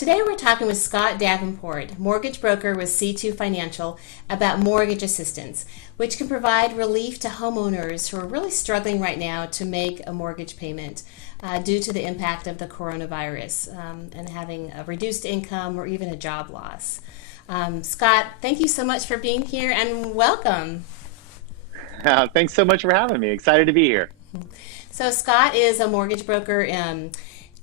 Today we're talking with Scott Davenport, mortgage broker with C2 Financial, about mortgage assistance, which can provide relief to homeowners who are really struggling right now to make a mortgage payment due to the impact of the coronavirus and having a reduced income or even a job loss. Scott, thank you so much for being here and welcome. Thanks so much for having me. Excited to be here. So Scott is a mortgage broker,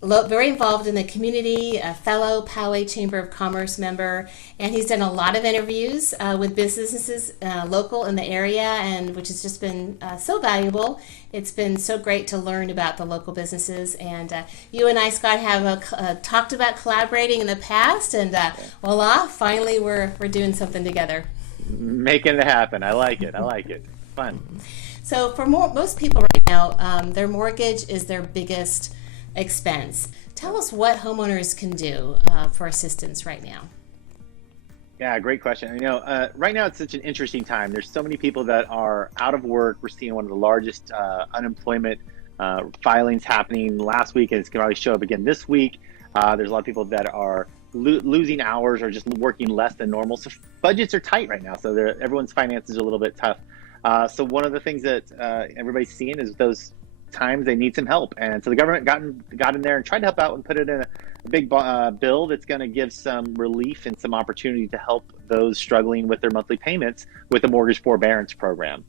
very involved in the community, a fellow Poway Chamber of Commerce member, and he's done a lot of interviews with businesses local in the area, and which has just been so valuable. It's been so great to learn about the local businesses, and you and I, Scott, have talked about collaborating in the past, and voila, finally we're doing something together. Making it happen. I like it. I like it. Fun. So for most people right now, their mortgage is their biggest expense. Tell us what homeowners can do for assistance right now. Yeah, great question. Right now it's such an interesting time. There's so many people that are out of work. We're seeing one of the largest unemployment filings happening last week, and it's going to probably show up again this week. There's a lot of people that are losing hours or just working less than normal. So budgets are tight right now. So everyone's finances are a little bit tough. So one of the things that everybody's seeing is those times they need some help, and so the government got in there and tried to help out and put it in a big bill that's going to give some relief and some opportunity to help those struggling with their monthly payments with the mortgage forbearance program.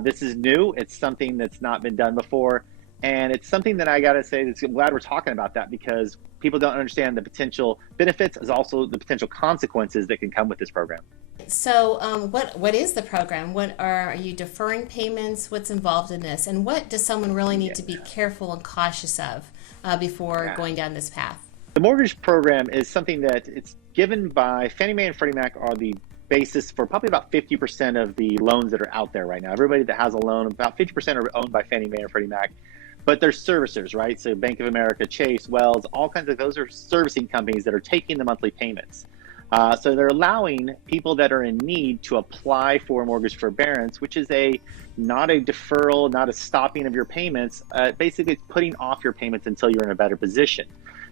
This is new. It's something that's not been done before, and it's something that I got to say I'm glad we're talking about that, because people don't understand the potential benefits as also the potential consequences that can come with this program. So what is the program? What are you deferring payments? What's involved in this? And what does someone really need to be careful and cautious of before going down this path? The mortgage program is something that it's given by Fannie Mae and Freddie Mac are the basis for probably about 50% of the loans that are out there right now. Everybody that has a loan, about 50% are owned by Fannie Mae and Freddie Mac. But they're servicers, right? So Bank of America, Chase, Wells, all kinds of those are servicing companies that are taking the monthly payments. So they're allowing people that are in need to apply for mortgage forbearance, which is not a deferral, not a stopping of your payments. Basically, it's putting off your payments until you're in a better position.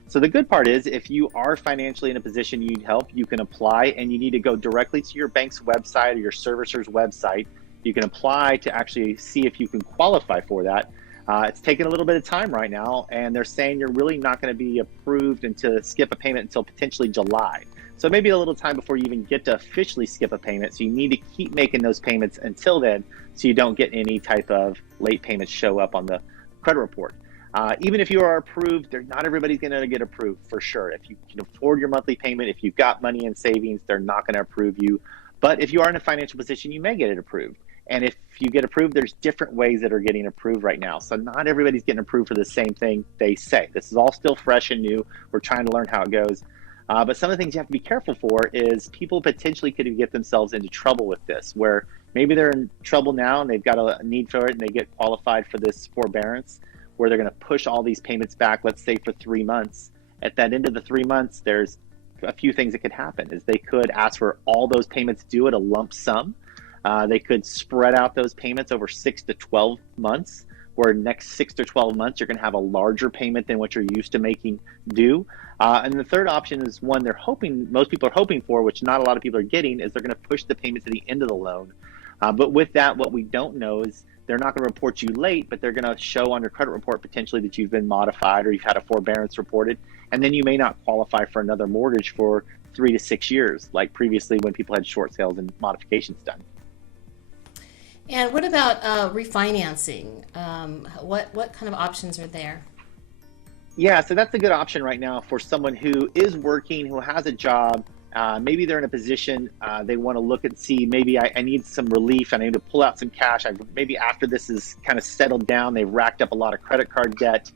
So the good part is, if you are financially in a position you need help, you can apply, and you need to go directly to your bank's website or your servicer's website. You can apply to actually see if you can qualify for that. It's taking a little bit of time right now, and they're saying you're really not going to be approved and to skip a payment until potentially July. So maybe a little time before you even get to officially skip a payment. So you need to keep making those payments until then, so you don't get any type of late payments show up on the credit report. Even if you are approved, not everybody's going to get approved for sure. If you can afford your monthly payment, if you've got money in savings, they're not going to approve you. But if you are in a financial position, you may get it approved. And if you get approved, there's different ways that are getting approved right now. So not everybody's getting approved for the same thing they say. This is all still fresh and new. We're trying to learn how it goes. But some of the things you have to be careful for is people potentially could get themselves into trouble with this, where maybe they're in trouble now and they've got a need for it and they get qualified for this forbearance, where they're going to push all these payments back, let's say for 3 months. At that end of the 3 months, there's a few things that could happen. Is they could ask for all those payments due at a lump sum. They could spread out those payments over 6 to 12 months, where next 6 to 12 months, you're going to have a larger payment than what you're used to making due. And the third option is one most people are hoping for, which not a lot of people are getting, is they're going to push the payment to the end of the loan. But with that, what we don't know is they're not going to report you late, but they're going to show on your credit report potentially that you've been modified or you've had a forbearance reported. And then you may not qualify for another mortgage for 3 to 6 years, like previously when people had short sales and modifications done. And what about refinancing? What kind of options are there? Yeah, so that's a good option right now for someone who is working, who has a job. Maybe they're in a position they want to look and see, maybe I need some relief and I need to pull out some cash. Maybe after this is kind of settled down, they've racked up a lot of credit card debt.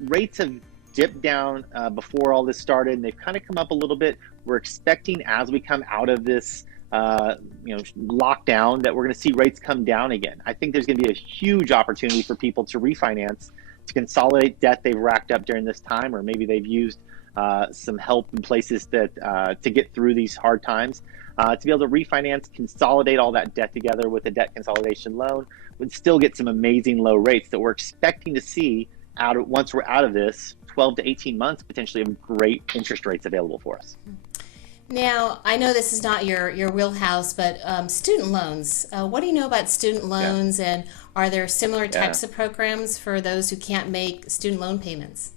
Rates have dipped down before all this started, and they've kind of come up a little bit. We're expecting, as we come out of this lockdown, that we're going to see rates come down again. I think there's going to be a huge opportunity for people to refinance, to consolidate debt they've racked up during this time, or maybe they've used some help in places that to get through these hard times. To be able to refinance, consolidate all that debt together with a debt consolidation loan, would still get some amazing low rates that we're expecting to see once we're out of this, 12 to 18 months, potentially have great interest rates available for us. Now, I know this is not your wheelhouse, but student loans. What do you know about student loans, and are there similar types of programs for those who can't make student loan payments?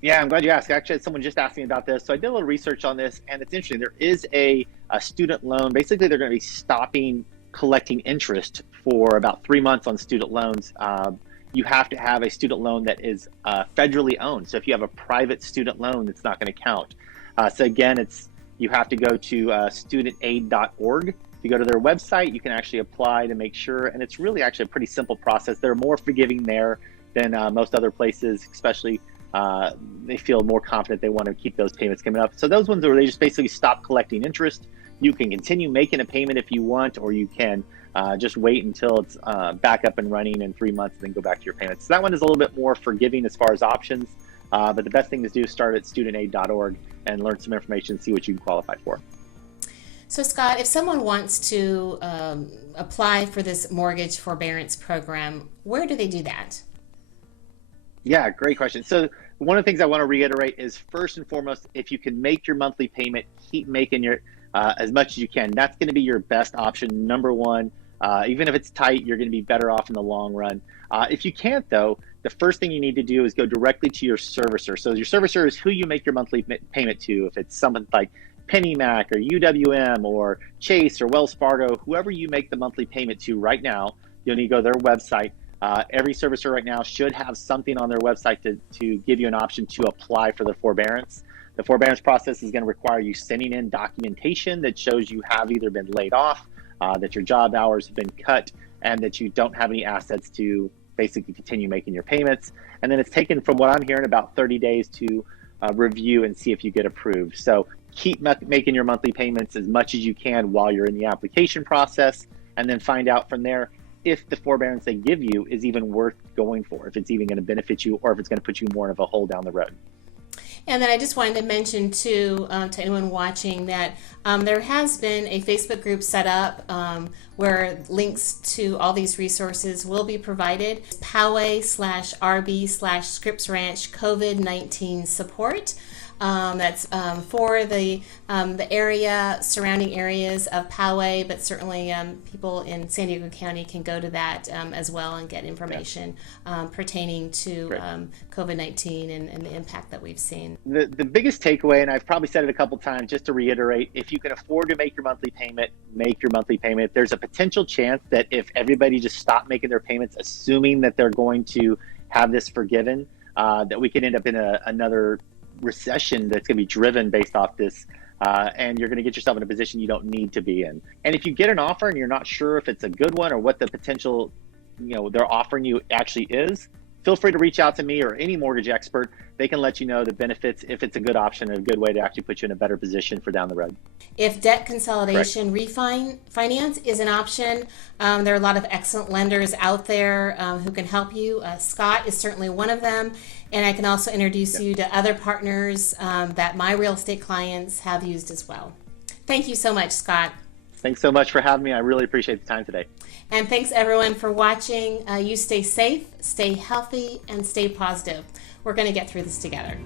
Yeah, I'm glad you asked. Actually, someone just asked me about this. So I did a little research on this, and it's interesting. There is a student loan. Basically, they're going to be stopping collecting interest for about 3 months on student loans. You have to have a student loan that is federally owned. So if you have a private student loan, it's not going to count. So again, you have to go to studentaid.org. If you go to their website, you can actually apply to make sure, and it's really actually a pretty simple process. They're more forgiving there than most other places, especially they feel more confident they want to keep those payments coming up. So those ones where they just basically stop collecting interest. You can continue making a payment if you want, or you can just wait until it's back up and running in 3 months and then go back to your payments. So that one is a little bit more forgiving as far as options, but the best thing to do is start at studentaid.org and learn some information, see what you can qualify for. So Scott, if someone wants to apply for this mortgage forbearance program, where do they do that? Yeah, great question. So one of the things I want to reiterate is, first and foremost, if you can make your monthly payment, keep making your as much as you can. That's going to be your best option, number one. Even if it's tight, you're going to be better off in the long run. If you can't, though, the first thing you need to do is go directly to your servicer. So your servicer is who you make your monthly payment to. If it's someone like PennyMac or UWM or Chase or Wells Fargo, whoever you make the monthly payment to right now, you'll need to go to their website. Every servicer right now should have something on their website to give you an option to apply for the forbearance. The forbearance process is going to require you sending in documentation that shows you have either been laid off, that your job hours have been cut, and that you don't have any assets to basically continue making your payments. And then it's taken, from what I'm hearing, about 30 days to review and see if you get approved. So keep making your monthly payments as much as you can while you're in the application process, and then find out from there if the forbearance they give you is even worth going for, if it's even going to benefit you, or if it's going to put you more of a hole down the road. And then I just wanted to mention too, to anyone watching, that there has been a Facebook group set up where links to all these resources will be provided. Poway/RB/Scripps Ranch COVID-19 support. That's for the area, surrounding areas of Poway, but certainly people in San Diego County can go to that as well and get information pertaining to COVID-19 and the impact that we've seen. The biggest takeaway, and I've probably said it a couple times, just to reiterate, if you can afford to make your monthly payment, make your monthly payment. There's a potential chance that if everybody just stopped making their payments, assuming that they're going to have this forgiven, that we could end up in another recession that's going to be driven based off this, and you're going to get yourself in a position you don't need to be in. And if you get an offer and you're not sure if it's a good one or what the potential, they're offering you actually is, feel free to reach out to me or any mortgage expert. They can let you know the benefits, if it's a good option and a good way to actually put you in a better position for down the road. If debt consolidation refinance is an option, there are a lot of excellent lenders out there who can help you. Scott is certainly one of them, and I can also introduce you to other partners that my real estate clients have used as well. Thank you so much, Scott. Thanks so much for having me. I really appreciate the time today. And thanks everyone for watching. You stay safe, stay healthy, and stay positive. We're going to get through this together.